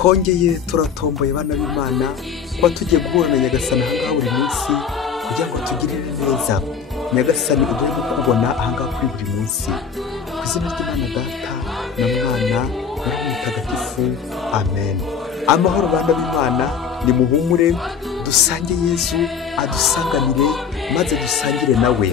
twongeye turatomboye bana b'Imana kuba tugiye guhura na Nyagasani ahangaha buri munsi kugira ngo tugirire neza. Nyagasani uduhe kubona ahangaha kuri buri munsi. Ku izina ry'Imana Data na Mwana na Mutagatifu, amen. Amahoro bana b'Imana, ni muhumure dusange Yezu adusanganire maze dusangire nawe.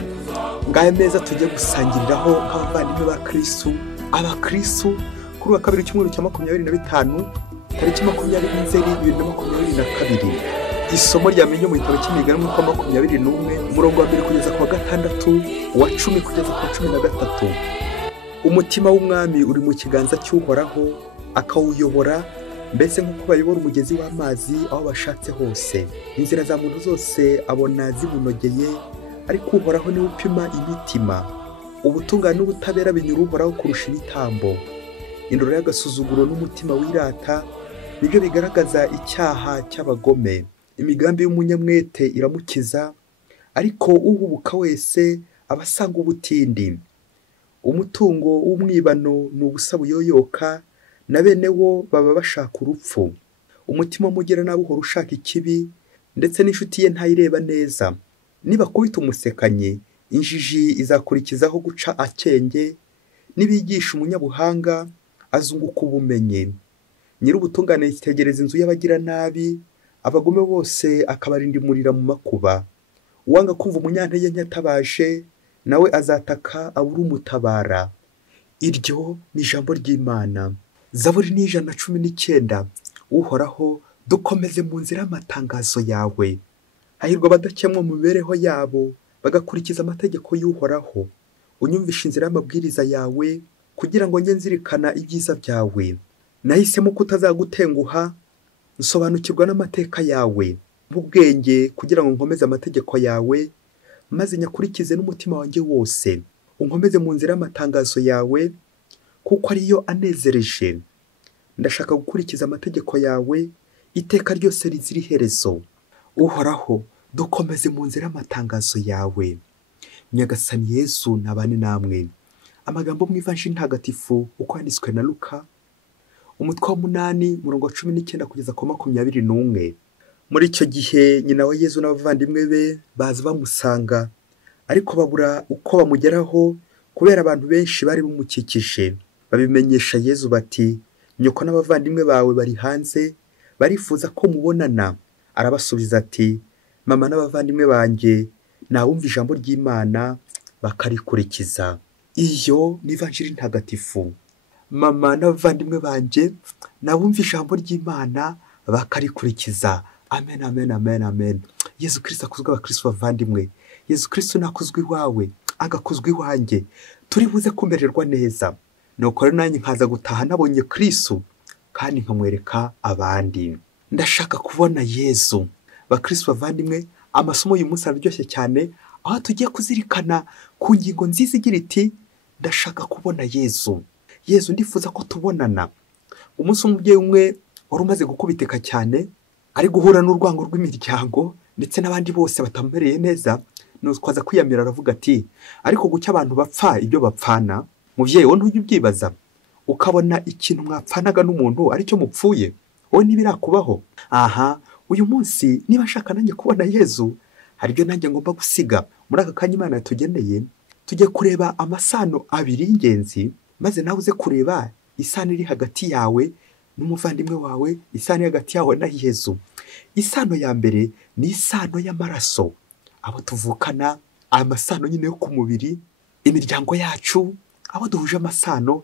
Ngaya meza tujye gusangiriraho nk'abavandimwe ba Kristo, abakristo kuri wa kabiri cyumweru cya 25 tariki 20 Nzeri 2022. Isomo ryamenye mu gitabo cy'imigani mu 21 umurongo wa 1 kugeza ku wa 6, wa 10 kugeza ku wa 13. Umutima w'umwami uri mu kiganza cy'Uhoraho, akawuyobora mbese nk'uko bayobora umugezi w'amazi aho bashatse hose. Inzira za muntu zose abona zibunogeye, ariko Uhoraho niwe upima imitima. Ubutungane n'ubutabera binyura Uhoraho kurusha ibitambo. Indoro y'agasuzuguro n'umutima wirata nibyo bigaragaza icyaha cy'abagome. Imigambi y'umunyamwete iramukiza, ariko uhubuka wese abasanga ubutindi. Umutungo w'umwibano ni ubusa buyoyoka, na bene wo baba bashaka urupfu. Umutima mugira nabi uhora ushaka ikibi, ndetse n'inshuti ye ntayireba neza. Niba kubita umusekanye, injiji izakurikizaho guca akenge, nibigisha umunyabuhanga azunguka ubumenyi. Nyir'ubutungane yitegereza inzu y'abagira nabi, abagome bose akabarindimurira mu makuba. Uwanga kumva umunyantege nyatabaje, nawe azataka abura umutabara. Iryo ni ijambo ry'Imana. Zaburi ni 119. Uhoraho, dukomeze mu nzira y'amatangazo yawe. Hahirwa abadakemwa mu mibereho yabo, bagakurikiza amategeko y'Uhoraho. Unyumvisha inzira y'amabwiriza yawe, kugira ngo njye nzirikana ibyiza byawe. Nahisemo kutazagutenguha, nsobanukirwa n'amateka yawe. Ubwenge kugira ngo nkomeze amategeko yawe, maze nyakurikize n'umutima wanjye wose. Unkomeze mu nzira y'amatangazo yawe, kuko ariyo anezereje. Ndashaka gukurikiza amategeko yawe, iteka ryose rizira iherezo. Uhoraho, dukomeze mu nzira y'amatangazo yawe. Nyagasani Yezu nabane namwe. Amagambo mu Ivanjili ntagatifu uko yanditswe na Luka, umutwe wa 8 umurongo wa 19 kugeza ku 21. Muri icyo gihe nyina wa Yezu n'abavandimwe be baza bamusanga, ariko babura uko bamugeraho kubera abantu benshi bari bamukikije. Babimenyesha Yezu bati, nyoko n'abavandimwe bawe bari hanze, barifuza ko mubonana. Arabasubiza ati, mama n'abavandimwe banjye nawumva ijambo ry'Imana bakarikurikiza. Iyo ni Ivanjili ntagatifu. Mama n'abavandimwe banjye nawumva ijambo ry'Imana bakarikurikiza. Amen, amen, amen, amen. Yezu Kristo akuzwe, abakristo bavandimwe. Yezu Kristo nakuzwe iwawe, agakuzwe iwanjye. Turi buze kumererwa neza. Nuko rero nanjye nkaza gutaha nabonye Kristo, kandi nkamwereka abandi. Ndashaka kubona Yezu. Bakristo bavandimwe, amasomo uyu munsi araryoshye cyane, aho tugiye kuzirikana ku ngingo nziza igira iti, ndashaka kubona Yezu. Yezu ndifuza ko tubonana. Umunsi umubyeyi umwe wari umaze gukubiteka cyane, ari guhura n'urwango rw'imiryango ndetse n'abandi bose batamereye neza, nutwaza kwiyamira aravuga ati, ariko gucya abantu bapfa ibyo bapfana, muvyeyi wo ntujye ubyibaza, ukabona ikintu mwapfanaga n'umuntu ari cyo mupfuye, wowe ntibirakubaho. Aha, uyu munsi niba nshaka nanjye kubona Yezu, hari ibyo nanjye ngomba gusiga. Muri aka kanya Imana yatugeneye, tujye kureba amasano abiri y'ingenzi, maze nawe uze kureba isano iri hagati yawe n'umuvandimwe wawe, isano hagati yawe na Yezu. Isano ya mbere ni isano y'amaraso. Abo tuvukana, amasano nyine yo ku mubiri, imiryango yacu, abo duhuje amasano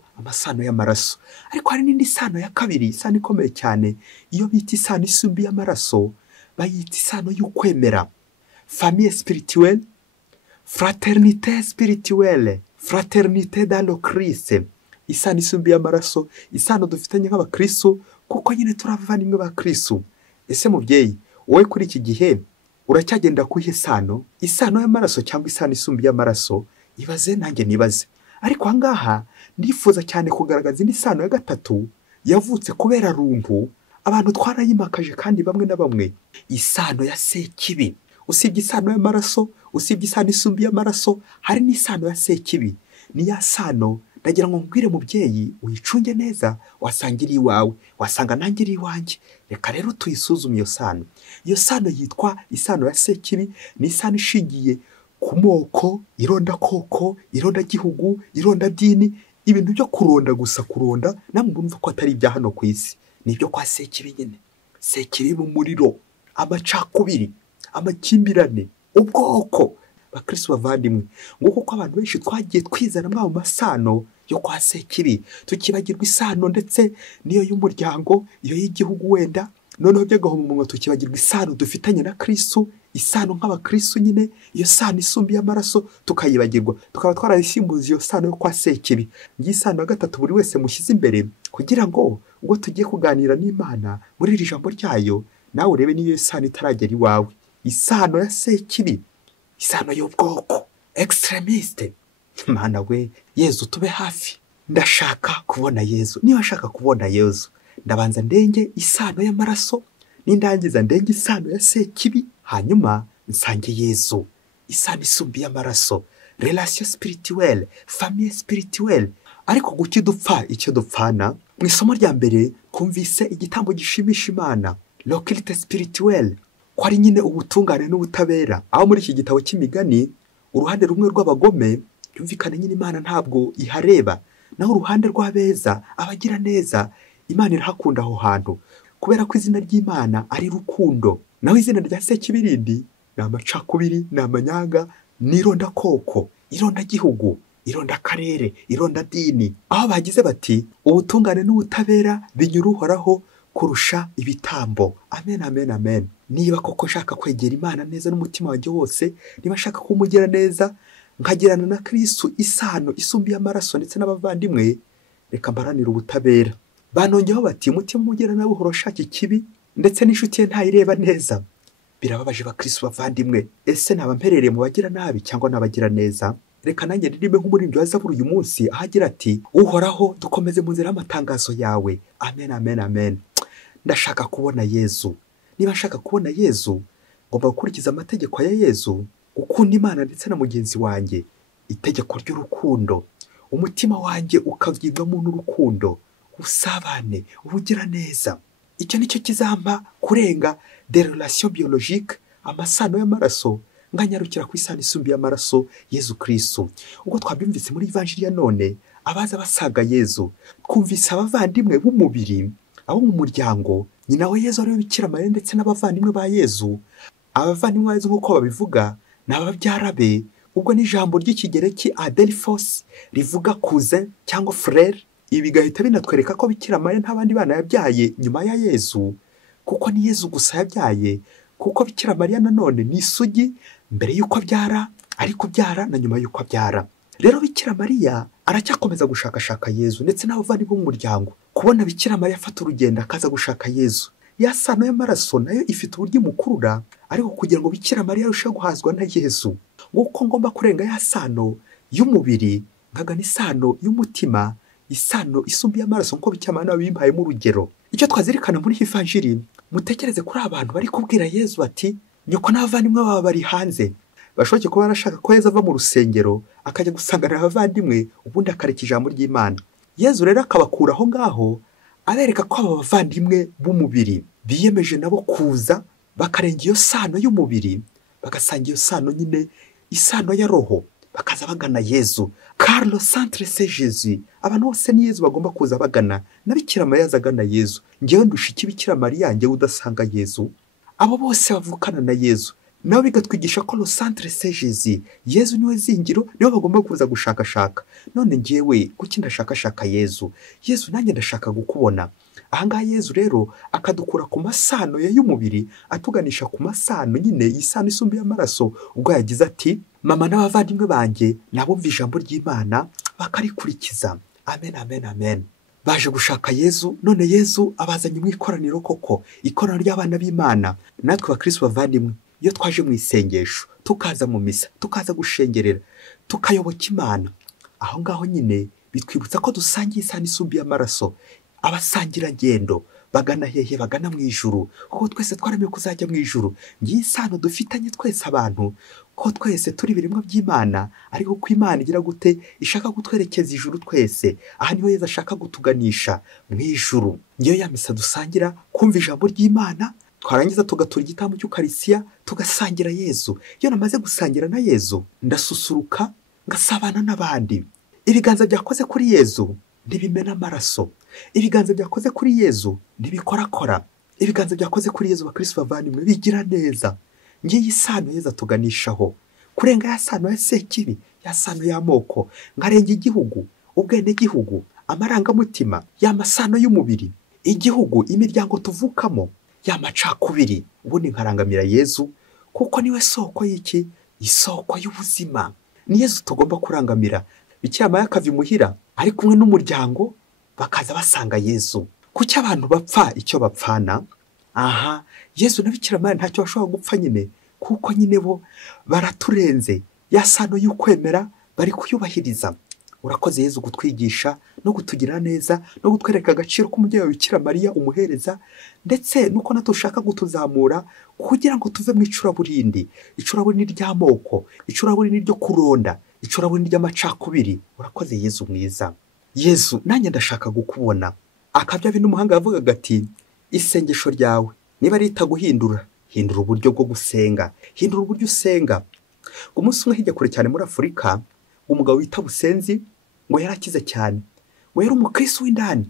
y'amaraso. Ariko hari n'indi sano ya kabiri, isano ikomeye cyane, iyo bita isano isumbi y'amaraso, bayita isano y'ukwemera. Famille spirituelle, fraternité spirituelle, fraternité dans le Christ. Isano isumbi y'amaraso, isano dufitanye nk'abakristo, kuko nyine turavandimwe ba Kristo. Ese mubyeyi, wowe kuri iki gihe uracyagenda kuyihe sano? Isano y'amaraso cyangwa isano isumbi y'amaraso? Ibaze nanjye nibaze. Ariko ahangaha ndifuza cyane kugaragaza indi sano ya gatatu yavutse kubera rungu, abantu twarayimakaje kandi bamwe na bamwe. Isano ya sekibi. Usibye isano y'amaraso, usibye isano isumbi y'amaraso, hari n'isano ya sekibi. Ni ya sano ndagira ngo mbwire mubyeyi uyicunge neza, wasanga iri iwawe, wasanga nanjye iri iwanjye. Reka rero tuyisuzume iyo sano. Iyo sano yitwa isano ya sekibi, ni isano ishingiye ku moko, irondakoko, irondagihugu, irondadini, ibintu byo kuronda gusa, kuronda namwe mwumva ko atari ibya hano ku isi, ni ibyo kwa sekibi nyine. Sekibi mu muriro, amacakubiri, amakimbirane, ubwoko. Bakristo bavandimwe, nguko ko abantu benshi twagiye twizana mu masano yo kwa sekibi, tukibagirwa isano ndetse niyo y'umuryango, iyo y'igihugu wenda, noneho by'agahomamunwa tukibagirwa isano dufitanye na Kristo, isano nk'abakristo nyine, iyo sano isumbiye amaraso tukayibagirwa, tukaba twarayisimbuza iyo sano yo kwa sekibi. Ngiyi sano ya gatatu buri wese mushyize imbere, kugira ngo ubwo tugiye kuganira n'Imana muri iri jambo ryayo, nawe urebe niyo sano itaragera iwawe. Isano ya sekibi, isano y'ubwoko, extremiste. Mana we, Yezu tube hafi. Ndashaka kubona Yezu. Niba nshaka kubona Yezu, ndabanza ndenge isano y'amaraso, nindangiza ndenge isano ya sekibi, hanyuma nsange Yezu, isano isumbiye amaraso, relation spirituelle, famille spirituelle. Ariko guki dupfa icyo dupfana? Mu isomo rya mbere twumvise igitambo gishimisha Imana, l'occulte spirituelle, ko ari nyine ubutungane n'ubutabera. Aho muri iki gitabo cy'imigani uruhande rumwe rw'abagome yumvikana nyine Imana ntabwo ihareba, naho uruhande rw'abeza, abagira neza, Imana irahakunda aho hantu, kubera ko izina ry'Imana ari rukundo. Naho izina rya sekibirindi ni amacakubiri, ni amanyanga, ni irondakoko, irondagihugu, irondakarere, irondadini. Aho bagize bati ubutungane n'ubutabera binyura Uhoraho kurusha ibitambo. Amen, amen, amen. Niba koko nshaka kwegera Imana neza n'umutima wanjye wose, niba nshaka kumugira neza, nkagirana na Kristo isano isumbiye amaraso ndetse n'abavandimwe, reka mbaranire ubutabera. Banongeho bati umutima umugira nawe uhora ushaka ikibi, ndetse n'inshuti ye ntayireba neza. Birababaje bakristo bavandimwe, ese naba mperereye mu bagira nabi cyangwa n'abagira neza? Reka nanjye ndirimbe nk'umuririmbyi wa Zaburi uyu munsi ahagira ati, Uhoraho dukomeze mu nzira y'amatangazo yawe. Amen, amen, amen. Ndashaka kubona Yezu. Niba nshaka kubona Yezu, ngomba gukurikiza amategeko ya Yezu, gukunda Imana ndetse na mugenzi wanjye, itegeko ry'urukundo, umutima wanjye ukabwirwamo n'urukundo, usabane, ubugira neza. Icyo nicyo kizampa kurenga des relations biologiques, amasano y'amaraso, nganyarukira ku isano isumbiye amaraso, Yezu Kristo. Ubwo twabyumvise muri Evanjili ya none, abaza basaga Yezu, twumvise abavandimwe b'umubiri, abo mu muryango, nyina wa Yezu ariwe Bikira Mariya ndetse n'abavandimwe ba Yezu. Abavandimwe ba Yezu nk'uko babivuga ni ababyara be. Ubwo n'ijambo ry'ikigereki adelphos rivuga cousin cyangwa frère. Ibi bigahita binatwereka ko Bikira Mariya nta bandi bana yabyaye nyuma ya Yezu, kuko ni Yezu gusa yabyaye, kuko Bikira Mariya nanone ni isugi mbere y'uko abyara, ari kubyara na nyuma y'uko abyara. Rero Bikira Mariya aracyakomeza gushakashaka Yezu ndetse n'abavandimwe b'umuryango. Kubona Bikira Mariya afata urugendo akaza gushaka Yezu, ya sano y'amaraso nayo ifite uburyo imukurura, ariko kugira ngo Bikira Mariya arusheho guhazwa na Yezu, nguko ngomba kurenga ya sano y'umubiri nkagana isano y'umutima, isano isumbiye amaraso nk'uko Bikira Mariya bimpayemo urugero. Icyo twazirikana muri Evanjili, mutekereze kuri abantu bari kubwira Yezu bati, nyoko n'abavandimwe baba bari hanze. Bashoboke kuba barashaka ko Yezu ava mu rusengero akajya gusanganira abavandimwe, ubundi akareka ijambo ry'Imana. Yezu rero akabakura aho ngaho, abereka ko aba bavandimwe b'umubiri biyemeje nabo kuza bakarenga iyo sano y'umubiri, bagasanga iyo sano nyine isano ya roho, bakaza bagana Yezu. Car le centre c'est Jésus. Abantu bose ni Yezu bagomba kuza bagana, na Bikira Mariya azagana Yezu. Ngewe ndusha iki Bikira Mariya ngewe udasanga Yezu? Abo bose bavukana na Yezu, nabo bigatwigisha ko le centre c'est Jésus. Yezu niwe zingiro, niwe bagomba kuza gushakashaka. None ngewe kuki ndashakashaka Yezu? Yezu nanjye ndashaka gukubona. Ahangaha Yezu rero akadukura ku masano y'umubiri atuganisha ku masano nyine isano isumbiye amaraso, ubwo yagize ati, mama n'abavandimwe banjye nabumva ijambo ry'Imana bakarikurikiza. Amen, amen, amen. Baje gushaka Yezu, none Yezu abazanye mu ikoraniro koko, ikoraniro ry'abana b'Imana. Natwe bakristo bavandimwe, iyo twaje mu isengesho, tukaza mu misa, tukaza gushengerera, tukayoboka Imana, aho ngaho nyine bitwibutsa ko dusangiye isano isumbiye amaraso. Abasangira ngendo bagana hehe? Bagana mu ijuru, kuko twese twaremeye kuzajya mu ijuru. Ngiye isano dufitanye twese abantu, ko twese turi ibiremwa by'Imana, ariko ko Imana igira gute ishaka kutwerekeza ijuru twese. Aha niho Yezu ashaka gutuganisha mu ijuru. Ngiyo ya misa dusangira, kumva ijambo ry'Imana, twarangiza tugatura igitambo cy'Ukarisiya, tugasangira Yezu. Iyo namaze gusangira na Yezu, ndasusuruka ngasabana n'abandi. Ibiganza byakoze kuri Yezu ntibimena amaraso. Ibiganza byakoze kuri Yezu ntibikorakora. Ibiganza byakoze kuri Yezu bakristo bavandimwe bigira neza. Ngiyi sano Yezu atuganishaho, kurenga ya sano ya sekibi, ya sano y'amoko, ngarenga igihugu, ubwene gihugu, amarangamutima, ya masano y'umubiri, igihugu, imiryango tuvukamo, ya macakubiri. Ubundi nkarangamira Yezu, kuko niwe soko y'iki? Isoko y'ubuzima. Ni Yezu tugomba kurangamira. Bikira Mariya akava imuhira ari kumwe n'umuryango, bakaza basanga Yezu. Kuki abantu bapfa icyo bapfana? Aha, Yezu na Bikira Mariya ntacyo bashobora gupfa nyine, kuko nyine bo baraturenze. Ya sano y'ukwemera bari kuyubahiriza. Urakoze Yezu kutwigisha no kutugira neza no gutwereka agaciro k'umubyeyi wa Bikira Mariya umuhereza, ndetse nuko natwe ushaka gutuzamura kugira ngo tuve mu icuraburindi. Icuraburindi ry'amoko, icuraburindi ryo kuronda, icuraburindi ry'amacakubiri. Urakoze Yezu mwiza. Yezu, nanjye ndashaka gukubona. Akabya bino umuhanga yavugaga ati, isengesho ryawe niba ritaguhindura, hindura uburyo bwo gusenga, hindura uburyo usenga. Umunsi umwe hirya kure cyane muri Afurika, umugabo wita Busenzi ngo yarakize cyane, ngo yari umukristo w'indani,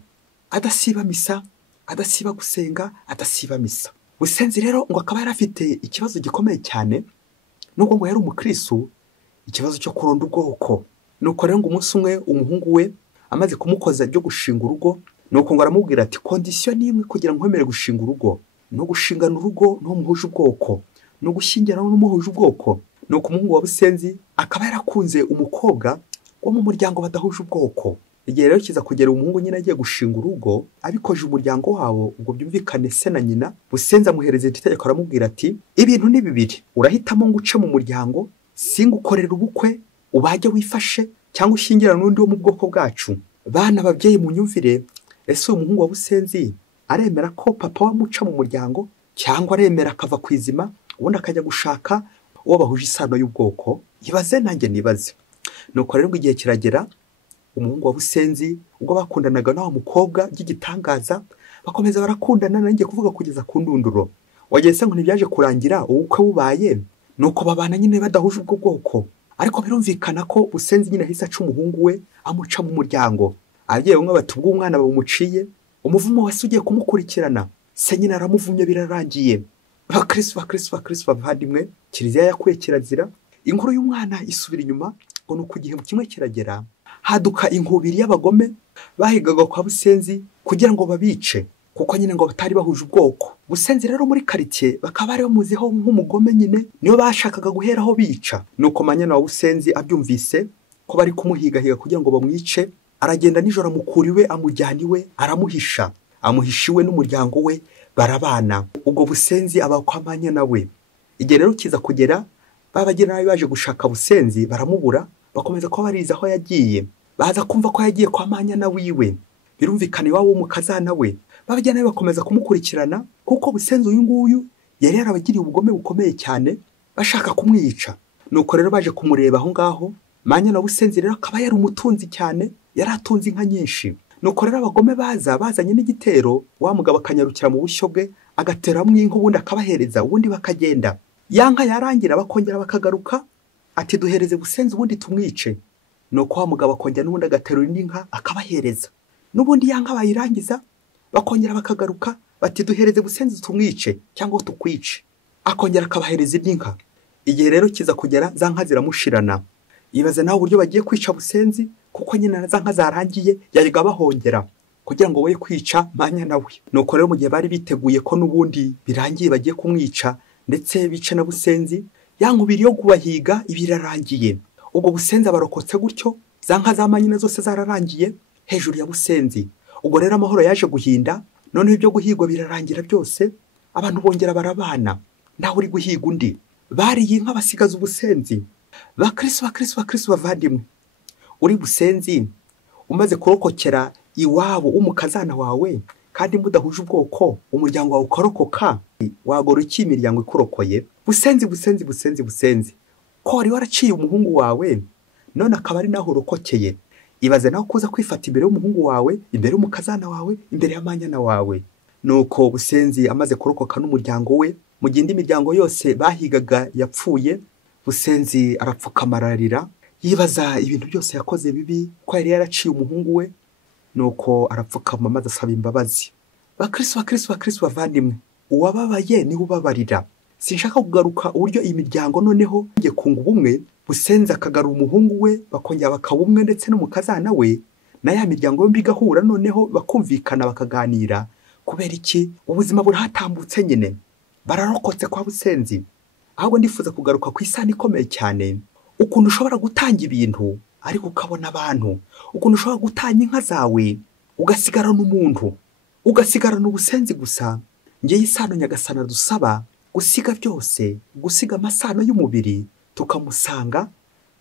adasiba misa, adasiba gusenga, adasiba misa. Busenzi rero ngo akaba yarafite ikibazo gikomeye cyane, nubwo ngo yari umukristo, ikibazo cyo kuronda ubwoko. Nuko rero ngo umunsi umwe umuhungu we amaze kumukoza byo gushinga urugo, nuko ngo aramubwira ati, kondisiyo ni imwe kugira ngo nkwemere gushinga urugo, no gushingana urugo n'umuhuje ubwoko, no gushyingira n'umuhuje ubwoko. Nuko umuhungu wa Busenzi akaba yarakunze umukobwa wo mu muryango badahuje ubwoko. Igihe rero kiza kugera umuhungu nyine agiye gushinga urugo, abikoje umuryango wabo ngo byumvikane se na nyina, Busenzi amuhereza itegeko aramubwira ati, ibintu ni bibiri, urahitamo ngo uce mu muryango, singukorera ubukwe, ubajye wifashe, cyangwa ushyingira n'undi wo mu bwoko bwacu. Bana babyeyi munyumvire, ese uyu muhungu wa Busenzi aremera ko papa wamuca mu muryango, cyangwa aremera akava ku izima ubundi akajya gushaka uwo bahuje isano y'ubwoko? Ibaze nanjye nibaze. Nuko rero ngo igihe kiragera, umuhungu wa Busenzi ubwo bakundanaga n'aho mukobwa by'igitangaza, bakomeza barakundana, nanjye kuvuga kugeza ku ndunduro. Wageze ngo ntibyaje kurangira ubukwe bubaye, nuko babana nyine badahuje ubwo bwoko. Ariko birumvikana ko Busenzi nyine ahise aca umuhungu we amuca mu muryango. Agiye bamwe bati ubwo umwana bawumuciye, umuvumo wese ugiye kumukurikirana, se nyine aramuvumye birarangiye. Bakristo bavandimwe, Kiliziya yakuye kirazira. Inkuru y'umwana isubira inyuma, ngo nuko igihe kimwe kiragera, haduka inkubiri y'abagome bahigaga kwa Busenzi kugira ngo babice, kuko nyine ngo batari bahuje ubwoko. Busenzi rero muri quartier bakaba bari bamuziho nk'umugome nyine, niyo bashakaga guheraho bica. Nuko manyana wa Busenzi abyumvise ko bari kumuhigahiga kugira ngo bamwice, aragenda nijoro amukuriwe amujyana iwe, aramuhisha, amuhishiwe n'umuryango we, barabana. Ubwo Busenzi aba kwa manyana we. Igihe rero kiza kugera, babagira nabi baje gushaka Busenzi baramubura, bakomeza ko bariza aho yagiye. Baza kumva ko yagiye kwa manyana wiwe, birumvikana iwabo w'umukazana we. Babagira nabi bakomeza kumukurikirana, kuko Busenzi uyu nguyu yari yarabagiriye ubugome bukomeye cyane, bashaka kumwica. Nuko rero baje kumureba aho ngaho, manyana Busenzi rero akaba yari umutunzi cyane, yari atunze inka nyinshi. Nuko rero abagome bazanye n'igitero, wa mugabo akanyarukira mu bushyo bwe, agateramo inka ubundi akabahereza, ubundi bakagenda. Yanka yarangira bakongera bakagaruka, ati duhereze Busenzi ubundi tumwice. Nuko wa mugabo akongera n'ubundi agaterura indi nka akabahereza. N'ubundi yanka bayirangiza, bakongera bakagaruka, bati duhereze Busenzi tumwice cyangwa tukwice. Akongera akabahereza indi nka. Igihe rero kiza kugera, za nka ziramushirana. Yibaza nawe uburyo bagiye kwica Busenzi, kuko nyine za nka zarangiye yayiga bahongera kugira ngo we kwica manyana we. Nuko rero mu gihe bari biteguye ko n'ubundi birangiye bagiye kumwica ndetse bice na Busenzi, ya nkubiri yo kubahiga ibirarangiye. Ubwo Busenzi abarokotse gutyo, za nka za manyina zose zararangiye hejuru ya Busenzi. Ubwo rero amahoro yaje guhinda, noneho ibyo guhigwa birarangira byose, abantu bongera barabana, ntawe uri guhiga undi. Bariye inka basigaza Busenzi. Bakristo bavandimwe, uri Busenzi umaze kurokokera iwabo umukazana wawe, kandi mudahuje ubwoko, umuryango wawe ukarokoka, wagora iki imiryango ikurokoye? Busenzi ko wari waraciye umuhungu wawe none akaba ari naho urokokeye. Ibaze nawe kuza kwifata imbere y'umuhungu wawe, imbere y'umukazana wawe, imbere y'amanyana wawe. Nuko Busenzi amaze kurokoka n'umuryango we, mu gihe indi miryango yose bahigaga yapfuye, Busenzi arapfukama ararira, yibaza ibintu byose yakoze bibi, ko yari yaraciye umuhungu we. Nuko arapfukama maze asaba imbabazi. Bakristo bavandimwe, uwababaye niwe ubabarira. Sinshaka kugaruka uburyo iyi miryango noneho ngiye kunga ubumwe, Busenzi akagarura umuhungu we, bakongera bakaba umwe ndetse n'umukazana we, na ya miryango yombi igahura noneho bakumvikana bakaganira. Kubera iki? Ubuzima burahatambutse nyine, bararokotse kwa Busenzi. Ahubwo ndifuza kugaruka ku isano ikomeye cyane, ukuntu ushobora gutanga ibintu ariko ukabona abantu, ukuntu ushobora gutanga inka zawe ugasigarana umuntu, ugasigarana Ubusenzi gusa. Ngiye isano Nyagasana dusaba gusiga byose, gusiga amasano y'umubiri, tukamusanga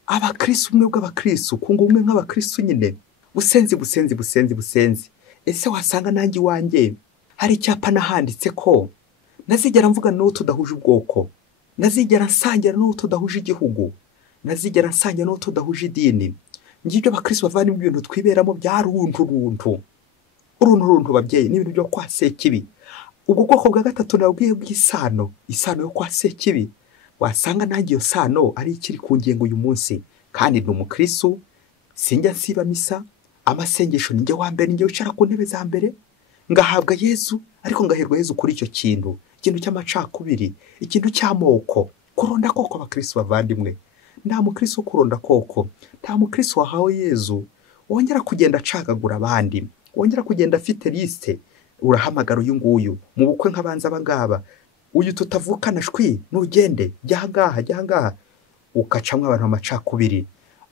abakristo umwe bw'abakristo, kunga umwe nk'abakristo nyine. Busenzi. Ese wasanga nanjye iwanjye hari icyapa nahanditse ko nazigera mvuga n'uwo tudahuje ubwoko, nazigera nsangira n'uwo tudahuje igihugu, nazigera nsangira n'uwo tudahuje idini. Ngibyo abakristo bavana ibintu twiberamo bya runtu babyeyi, n'ibintu byo kwa Sekibi. Ubwo bwoko bwa gatatu nabwiye bw'isano, isano yo kwa Sekibi. Wasanga nanjye iyo sano ari ikiri ku ngengo uyu munsi, kandi ni umukristo, sinjya nsiba misa, amasengesho ninjye wa mbere, ninjye wicara ku ntebe za mbere, ngahabwa Yezu, ariko ngaherwa Yezu kuri icyo kintu, ikintu cy'amacakubiri, ikintu cy'amoko, kuronda koko. Abakristo bavandimwe, nta mukristo kuronda koko, nta mukristo wahawe Yezu wongera kugenda acagagura abandi, wongera kugenda afite liste. Urahamagara uyu nguyu mu bukwe nk'abanza abangaba, uyu tutavukana shwi nugende jya ngaha, ukacamwa abantu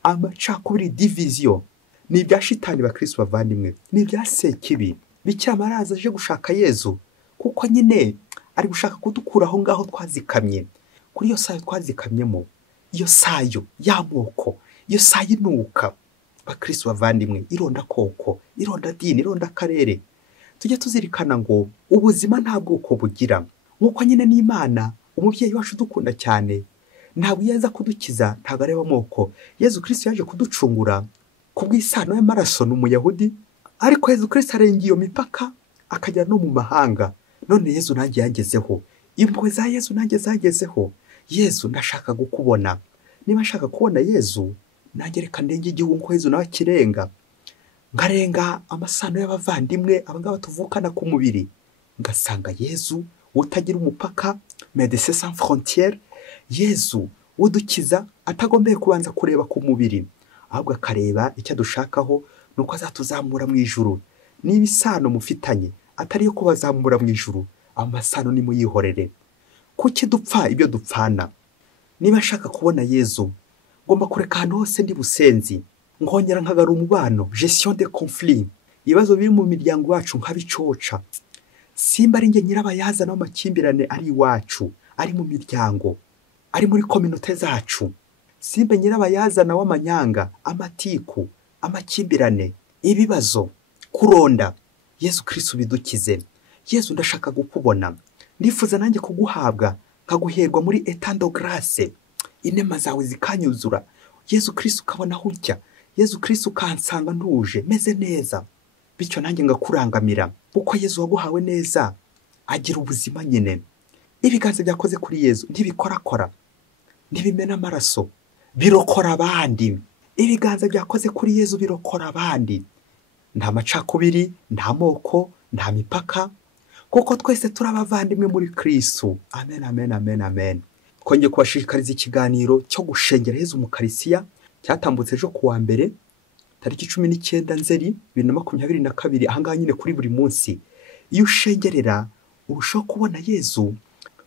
amacakubiri, division. Ni ibya shitani bakristo bavandimwe, ni ibya Sekibi. Bikira Maraza aje gushaka Yezu, kuko nyine ari gushaka kudukura aho ngaho twazikamye, kuri iyo sayo twazikamyemo, iyo sayo y'amoko, iyo sayo inuka. Bakristo bavandimwe, ironda koko, ironda dini, ironda karere. Tujye tuzirikana ngo ubuzima nta bwoko bugira, nk'uko nyine n'Imana umubyeyi wacu dukunda cyane, ntabwo yaza kudukiza ntabwo areba amoko. Yezu Kristo yaje kuducungura kubw'isano y'amaraso n'Umuyahudi, ariko Yezu Kristo arenga iyo mipaka akajya no mu mahanga. None Yezu nanjye yangezeho, impuhwe za Yezu nanjye zagezeho. Yezu, ndashaka gukubona. Niba nshaka kubona Yezu, nanjye reka ndenge igihugu nko Yezu nawe akirenga, ngarenga amasano y'abavandimwe abangaba tuvukana ku mubiri, ngasanga Yezu utagira umupaka, Médecins Sans Frontières, Yezu udukiza atagombeye kubanza kureba ku mubiri, ahubwo akareba icyo dushakaho, nuko azatuzamura mu ijuru. Niba isano mufitanye atari yo kubazamura mu ijuru, amasano nimuyihorere. Kuki dupfa ibyo dupfana? Niba nshaka kubona Yezu, ngomba kureka ahantu hose ndi Busenzi, nkongera nkagara umubano, gestion de conflit. Ibibazo biri mu miryango yacu nkabicoca. Simba ari nge nyirabayazana w'amakimbirane ari iwacu, ari mu miryango, ari muri communauté zacu. Simba nyirabayazana w'amanyanga, amatiku, amakimbirane, ibibazo, kuronda. Yezu Kristo bidukize. Yezu, ndashaka gukubona, ndifuza nanjye kuguhabwa, nkaguherwa muri état de grâce, inema zawe zikanyuzura. Yezu Kristo ukabona hujya, Yezu Kristo ukansanga ntuje meze neza, bityo nanjye ngakurangamira, uko Yezu waguhawe neza agira ubuzima nyine. Ibiganza byakoze kuri Yezu ntibikorakora, ntibimena amaraso, birokora abandi. Ibiganza byakoze kuri Yezu birokora abandi. Nta macakubiri, nta moko, nta mipaka, kuko twese turabavandimwe muri Kristo. Amen. Twongeye kubashishikariza ikiganiro cyo gushengera Yezu mu Karisiya, cyatambutse ejo kuwa mbere tariki 19 Nzeri 2022, ahangaha nyine kuri buri munsi. Iyo ushengerera urushaho kubona Yezu,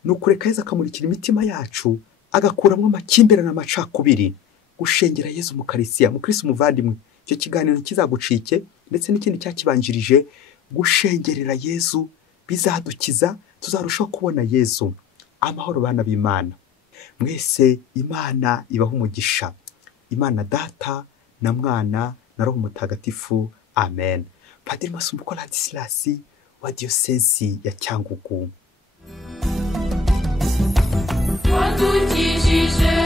nukureka Yezu akamurikira imitima yacu, agakuramo amakimbirane n'amacakubiri. Gushengera Yezu mu Karisiya, mu Kristo muvandimwe, icyo kiganiro kizagucike, ndetse n'ikindi cyakibanjirije, gushengerera Yezu bizadukiza, tuzarushaho kubona Yezu. Amahoro bana b'Imana, mwese Imana ibaho umugisha. Imana Data na Mwana na Roho Mutagatifu. Amen. Padiri Masumbuko Ladislasi wa Diocese ya Cyangugu. wadukijije